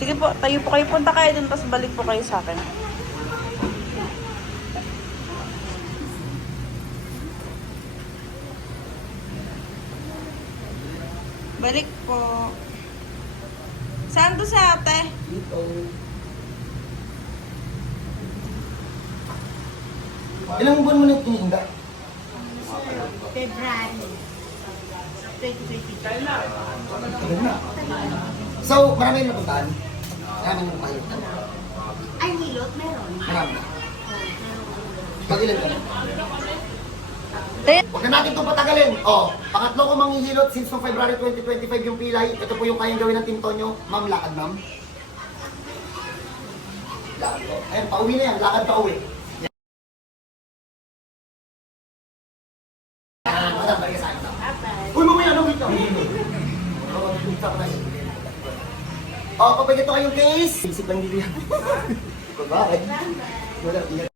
Sige po, tayo po kayo. Punta kayo dun, tapos balik po kayo sa akin. Balik po. Saan to sa ate? Dito. Ilang buwan mo na tinihinda? February 2022. Tagal na. So, marami na napuntahan? Marami na kayo? Ay, hilot, meron. Marami na. Pag-ilan ka na? Ten. Huwag na natin itong patagalin. O, pangatlo ko manghihilot since no February 2025 yung pilay. Ito po yung kayang gawin ng Team Tonyo. Ma'am, lakad ma'am. Lakad po. Ayun, pauwi na yan. Lakad pa uwi. Yan. Madam, balik sa akin. Uy, mamaya, no, wait lang. O, kapag ito kayong case. Isip lang dito yan. Bakit? Wala,